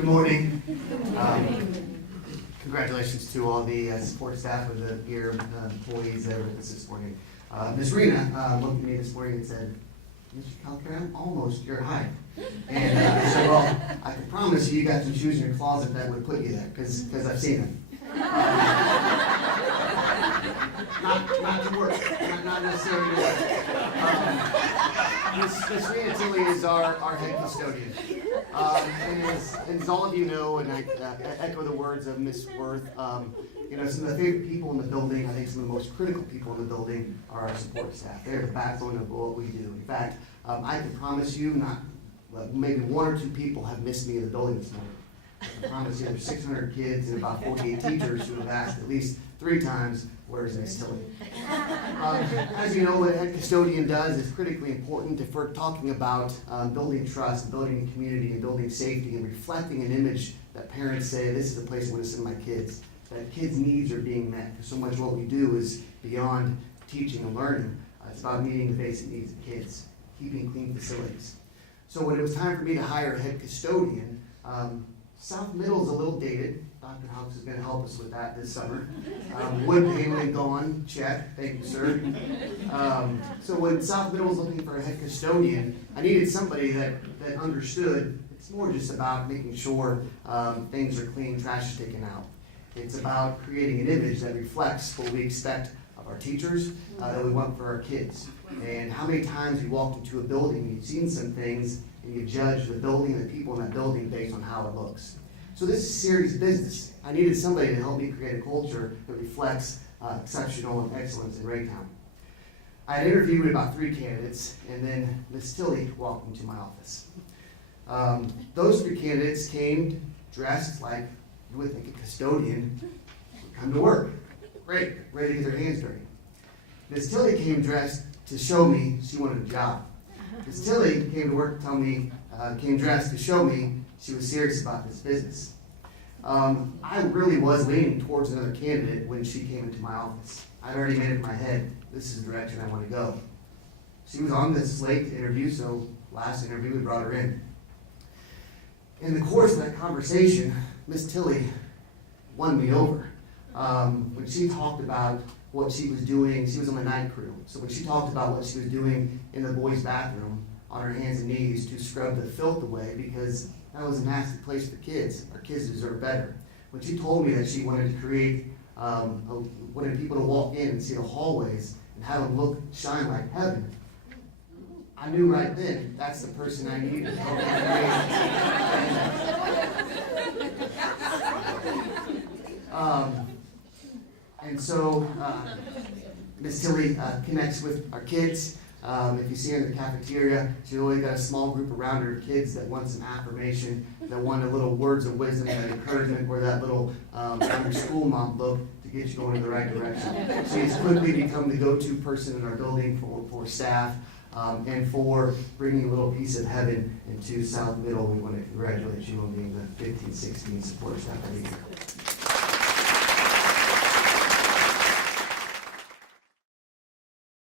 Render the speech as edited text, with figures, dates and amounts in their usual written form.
Good morning. Congratulations to all the support staff of the peer employees that were with us this morning. Ms. Rena looked at me this morning and said, "Mr. Calcare, I'm almost your height." And I said, "Well, I can promise you got some shoes in your closet that would put you there, because I've seen them." Not to work, not necessarily to work. Miss Rena Tilley is our head custodian. And as all of you know, and I echo the words of Miss Worth, some of the favorite people in the building, I think some of the most critical people in the building are our support staff. They're the backbone of what we do. In fact, I can promise you, maybe one or two people have missed me in the building this morning. I can promise you there's 600 kids and about 48 teachers who have asked at least 3 times, "Where's Miss Tilley?" As you know, what a head custodian does is critically important if we're talking about building trust, building community, and building safety, and reflecting an image that parents say, "This is the place I want to send my kids." That kids' needs are being met. Because so much of what we do is beyond teaching and learning. It's about meeting the basic needs of kids, keeping clean facilities. So when it was time for me to hire a head custodian, South Middle is a little dated. Dr. Hawks is going to help us with that this summer. Wood paneling gone, check, thank you, sir. So when South Middle was looking for a head custodian, I needed somebody that understood it's more just about making sure things are clean, trash is taken out. It's about creating an image that reflects what we expect of our teachers, that we want for our kids. And how many times you walked into a building, you've seen some things, and you judge the building and the people in that building based on how it looks. So this is serious business. I needed somebody to help me create a culture that reflects exceptional and excellence in Raytown. I had interviewed about 3 candidates, and then Ms. Tilley walked into my office. Those 3 candidates came dressed like you would think a custodian would come to work. Great, ready to get their hands dirty. Ms. Tilley came dressed to show me she wanted a job. Ms. Tilley came to work to tell me, came dressed to show me she was serious about this business. I really was leaning towards another candidate when she came into my office. I'd already made it in my head, this is the direction I want to go. She was on the slate to interview, so last interview we brought her in. In the course of that conversation, Ms. Tilley won me over. When she talked about what she was doing, she was on the night crew. So when she talked about what she was doing in the boys' bathroom on her hands and knees to scrub the filth away, because that was a nasty place for kids. Our kids deserve better. When she told me that she wanted to create, wanted people to walk in and see the hallways and have them shine like heaven, I knew right then that's the person I needed to help me. And so Ms. Tilley connects with our kids. If you see her in the cafeteria, she's always got a small group around her kids that want some affirmation, that want a little words of wisdom, that encouragement, or that little under school mom look to get you going in the right direction. She has quickly become the go-to person in our building for staff and for bringing a little piece of heaven into South Middle. We want to congratulate you on being the 15-16 support staff that we do.